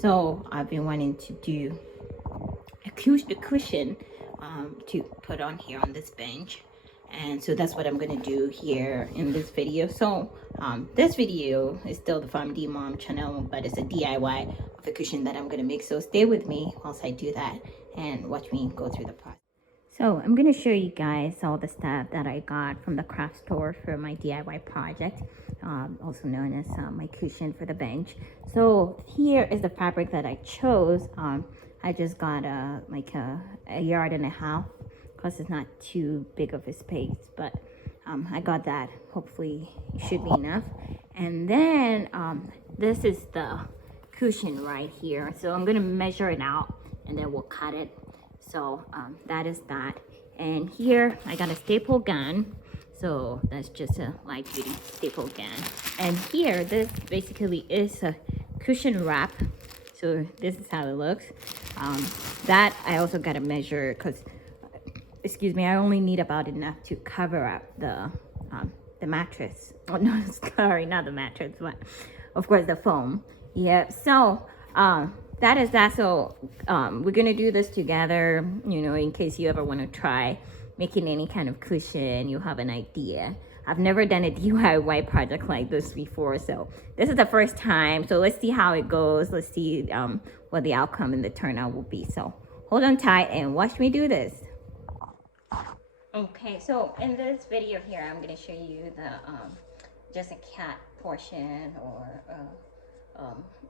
So I've been wanting to do a cushion to put on here on this bench, and so that's what I'm gonna do here in this video. So this video is still the Farm D Mom channel, but it's a DIY of a cushion that I'm gonna make. So stay with me whilst I do that and watch me go through the process. So I'm going to show you guys all the stuff that I got from the craft store for my DIY project, also known as my cushion for the bench. So here is the fabric that I chose. I just got like a yard and a half because it's not too big of a space, but I got that. Hopefully it should be enough. And then this is the cushion right here. So I'm going to measure it out and then we'll cut it. So that is that. And here I got a staple gun. So that's just a light duty staple gun. And here, this basically is a cushion wrap. So this is how it looks. That I also got to measure because, excuse me, I only need about enough to cover up the mattress. Oh no, sorry, not the mattress, but of course the foam. Yeah. So that is that. So we're gonna do this together, you know, in case you ever want to try making any kind of cushion, you have an idea. I've never done a DIY project like this before, so this is the first time. So let's see how it goes. Let's see what the outcome and the turnout will be. So hold on tight and watch me do this. Okay, so in this video here, I'm gonna show you the just a cat portion or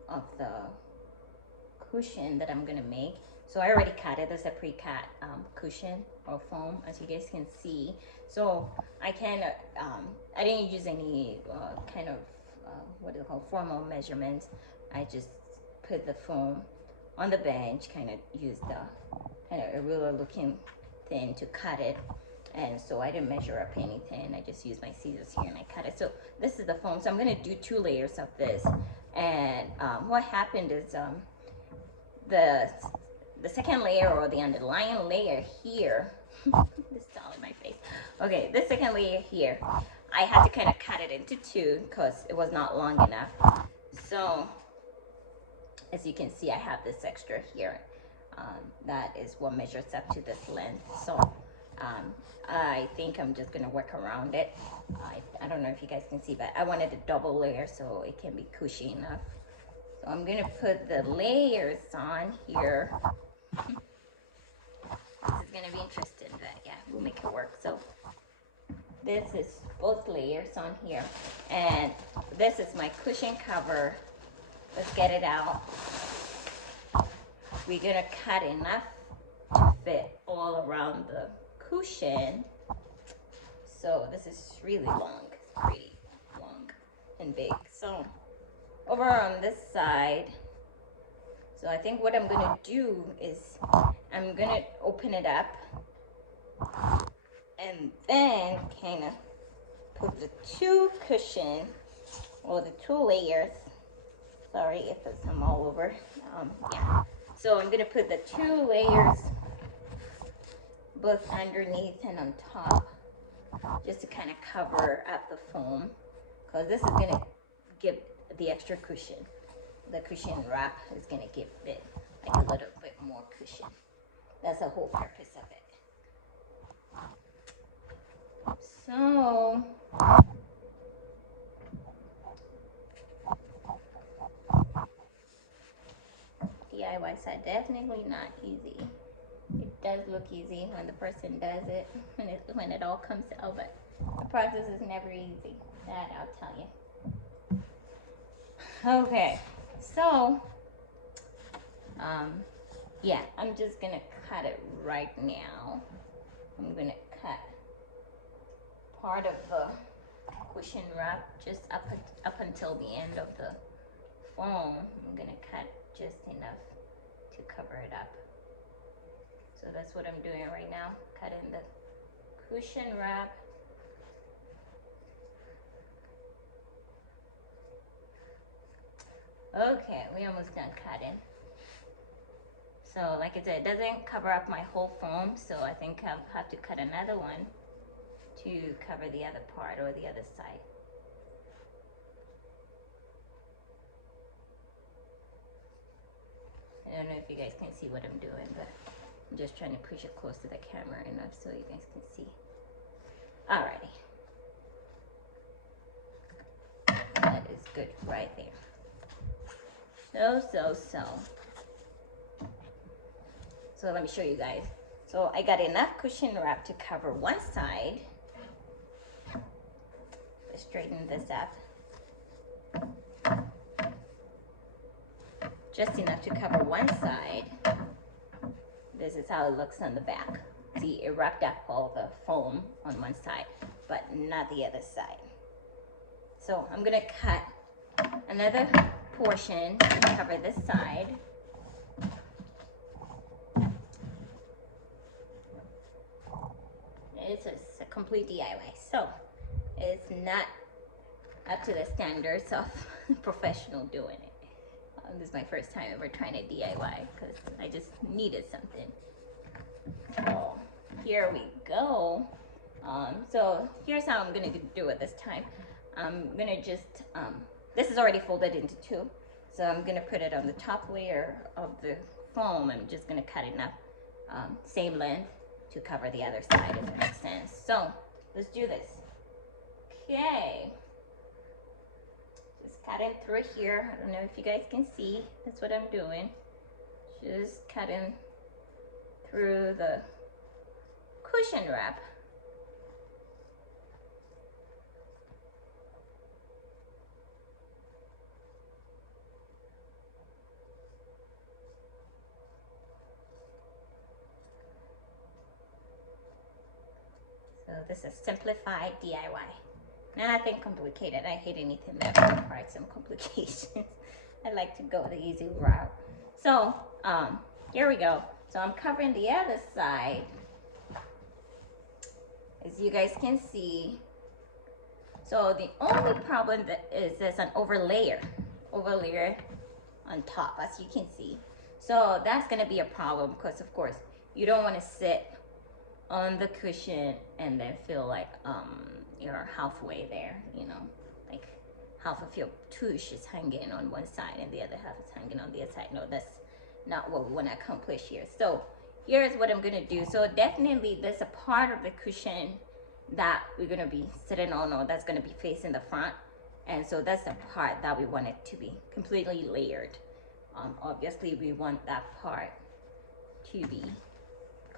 of the cushion that I'm gonna make. So I already cut it. There's a pre-cut cushion or foam, as you guys can see. So I can I didn't use any kind of what do you call formal measurements. I just put the foam on the bench, kind of used the kind of a ruler looking thing to cut it. And so I didn't measure up anything. I just used my scissors here and I cut it. So this is the foam. So I'm gonna do 2 layers of this. And what happened is the second layer or the underlying layer here, this is all in my face. Okay, the second layer here, I had to kind of cut it into 2 because it was not long enough. So as you can see, I have this extra here. That is what measures up to this length. So I think I'm just gonna work around it. I don't know if you guys can see, but I wanted a double layer so it can be cushy enough. So I'm gonna put the layers on here. This is gonna be interesting, but yeah, we'll make it work. So this is both layers on here, and this is my cushion cover. Let's get it out. We're gonna cut enough to fit all around the cushion. So this is really long, pretty long and big. So over on this side, so I think what I'm gonna do is I'm gonna open it up and then kind of put the 2 cushion or the 2 layers. Sorry if I'm all over. Yeah. So I'm gonna put the 2 layers both underneath and on top, just to kind of cover up the foam, because this is gonna give the extra cushion. The cushion wrap is gonna give it like a little bit more cushion. That's the whole purpose of it. So DIY side, definitely not easy. It does look easy when the person does it, when it all comes out, but the process is never easy. That I'll tell you. Okay, so yeah, I'm just gonna cut it right now. I'm gonna cut part of the cushion wrap just up until the end of the foam. I'm gonna cut just enough to cover it up. So that's what I'm doing right now, cutting the cushion wrap. Okay, we almost done cutting. So like I said, it doesn't cover up my whole foam, so I think I'll have to cut another one to cover the other part or the other side. don't know if you guys can see what I'm doing, but I'm just trying to push it close to the camera enough so you guys can see. Alrighty. That is good right there. So let me show you guys. So I got enough cushion wrap to cover one side. Let's straighten this up. Just enough to cover one side. This is how it looks on the back. See, it wrapped up all the foam on one side, but not the other side. So I'm gonna cut another portion to cover this side. It's a complete DIY, so it's not up to the standards of professional doing it. This is my first time ever trying to DIY because I just needed something. So here we go. So here's how I'm gonna do it this time. I'm gonna just, this is already folded into two. So I'm gonna put it on the top layer of the foam. I'm just gonna cut enough, same length to cover the other side, if it makes sense. So let's do this. Okay. Just cutting through here. I don't know if you guys can see. That's what I'm doing. Just cutting through the cushion wrap. So this is simplified DIY. Nothing complicated. I hate anything that requires some complications. I like to go the easy route. So here we go. So I'm covering the other side. As you guys can see. So the only problem that is there's an overlayer on top, as you can see. So that's gonna be a problem because of course you don't want to sit on the cushion and then feel like you're halfway there, you know, like half of your tush is hanging on one side and the other half is hanging on the other side. No, that's not what we want to accomplish here. So here's what I'm gonna do. So definitely there's a part of the cushion that we're gonna be sitting on, or that's gonna be facing the front, and so that's the part that we want it to be completely layered. Obviously we want that part to be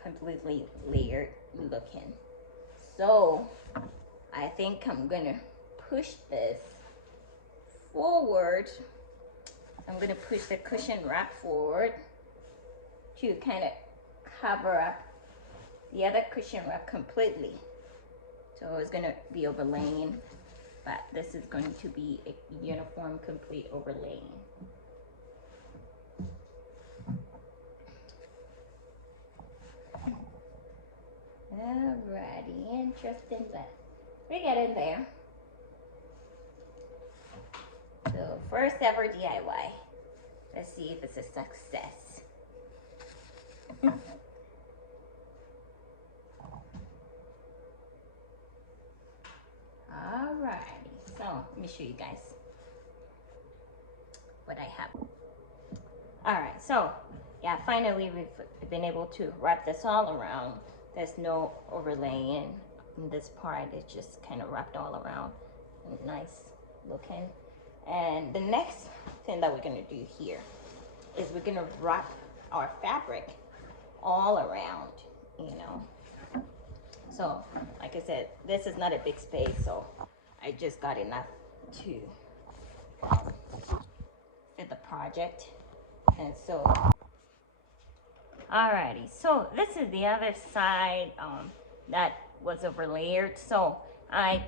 completely layered looking. So I think I'm gonna push this forward. I'm gonna push the cushion wrap forward to kind of cover up the other cushion wrap completely. So it's gonna be overlaying, but this is going to be a uniform, complete overlaying. Alrighty, interesting, but we get in there. So first ever DIY. Let's see if it's a success. Alrighty, so let me show you guys what I have. Alright, so yeah, finally we've been able to wrap this all around. There's no overlaying in this part. It's just kind of wrapped all around. Nice looking. And the next thing that we're going to do here is we're going to wrap our fabric all around, you know. So like I said, this is not a big space, so I just got enough to fit the project. And so alrighty, so this is the other side that was overlayered. So I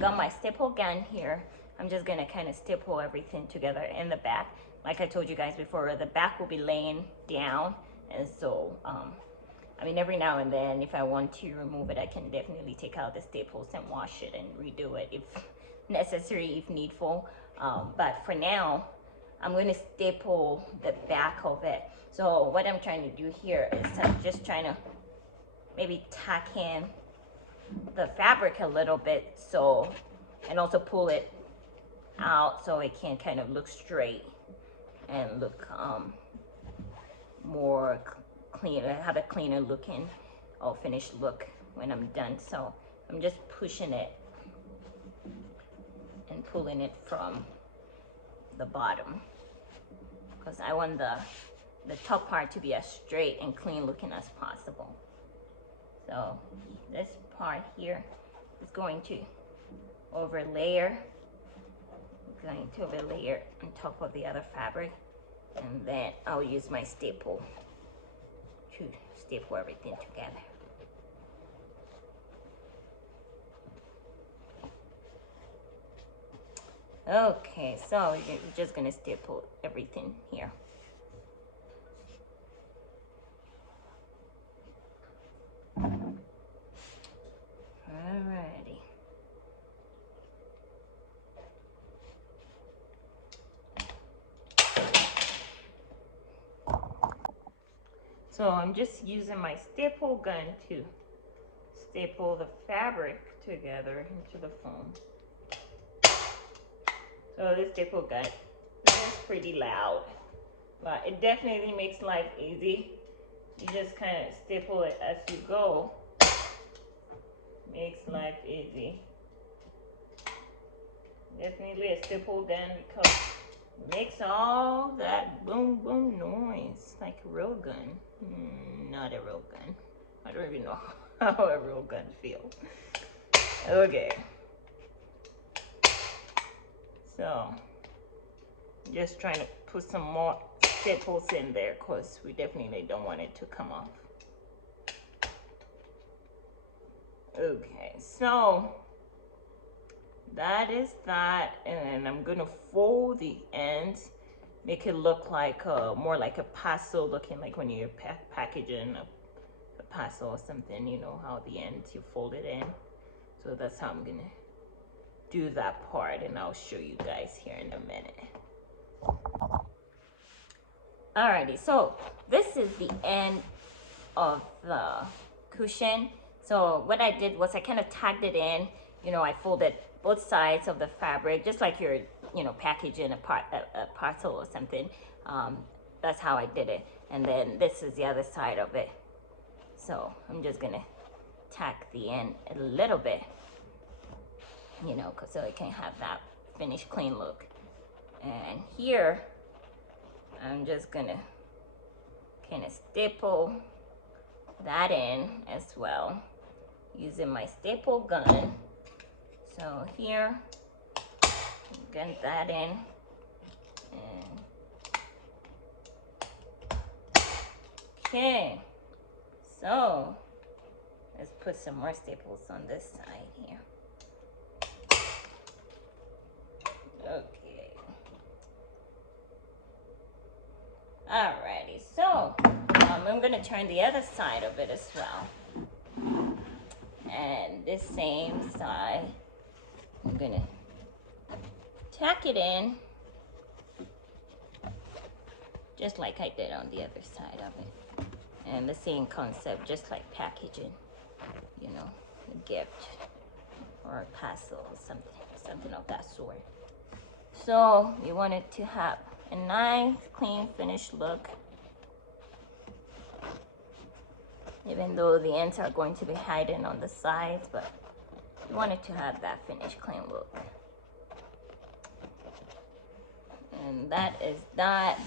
got my staple gun here. I'm just gonna kind of staple everything together in the back. Like I told you guys before, the back will be laying down, and so I mean, every now and then if I want to remove it, I can definitely take out the staples and wash it and redo it if necessary, if needful. But for now, I'm going to staple the back of it. So what I'm trying to do here is I'm just trying to maybe tack in the fabric a little bit, so, and also pull it out so it can kind of look straight and look more clean, have a cleaner looking or finished look when I'm done. So I'm just pushing it and pulling it from the bottom because I want the top part to be as straight and clean looking as possible. So this part here is going to overlayer, on top of the other fabric, and then I'll use my staple to staple everything together. Okay, so we're just gonna staple everything here. Alrighty. So I'm just using my staple gun to staple the fabric together into the foam. So this staple gun is pretty loud, but it definitely makes life easy. You just kind of staple it as you go. Makes life easy. Definitely a staple gun because it makes all that boom boom noise like a real gun. Not a real gun. I don't even know how a real gun feels. Okay. So, just trying to put some more staples in there because we definitely don't want it to come off. Okay, so that is that, and I'm gonna fold the ends, make it look like more like a parcel, looking like when you're packaging a parcel or something. You know how the ends you fold it in. So that's how I'm gonna do that part, and I'll show you guys here in a minute. Alrighty, so this is the end of the cushion. So what I did was I kind of tagged it in. You know, I folded both sides of the fabric, just like you're, you know, packaging a parcel or something. That's how I did it. And then this is the other side of it. So I'm just gonna tack the end a little bit, you know, so it can have that finished clean look. And here, I'm just gonna kind of staple that in as well, using my staple gun. So here, gun that in, and okay, so let's put some more staples on this side here. Okay. Alrighty, so I'm gonna turn the other side of it as well. And this same side, I'm gonna tack it in, just like I did on the other side of it. And the same concept, just like packaging, you know, a gift or a parcel or something of that sort. So we want it to have a nice, clean, finished look. Even though the ends are going to be hiding on the sides, but we want it to have that finished, clean look. And that is that,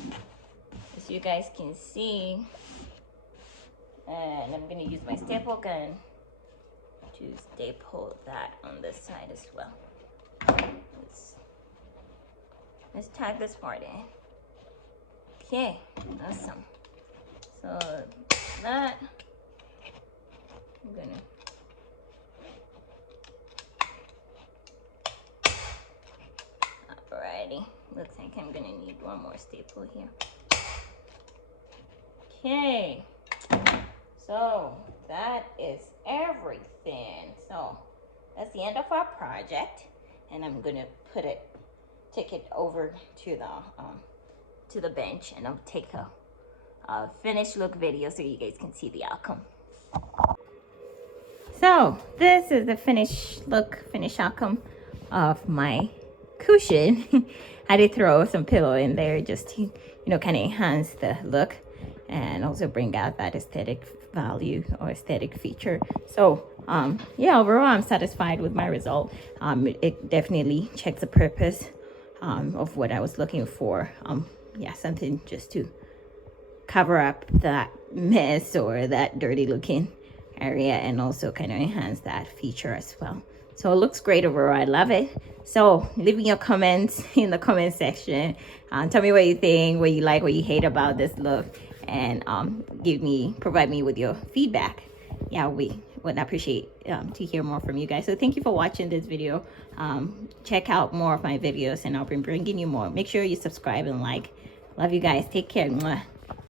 as you guys can see. And I'm gonna use my staple gun to staple that on this side as well. Let's tag this part in. Okay, awesome. So that, I'm gonna alrighty. Looks like I'm gonna need one more staple here. Okay, so that is everything. So that's the end of our project, and I'm gonna take it over to the bench, and I'll take a finished look video so you guys can see the outcome. So this is the finished outcome of my cushion. I did throw some pillow in there just to, you know, kind of enhance the look. and also bring out that aesthetic value or aesthetic feature. So yeah, overall I'm satisfied with my result. It definitely checks the purpose of what I was looking for. Yeah, something just to cover up that mess or that dirty looking area, and also kind of enhance that feature as well. So it looks great overall. I love it. So leave me your comments in the comment section. Tell me what you think, what you like, what you hate about this look, and provide me with your feedback. Yeah, we would appreciate to hear more from you guys. So thank you for watching this video. Check out more of my videos, and I'll be bringing you more. Make sure you subscribe and like. Love you guys. Take care. Mwah.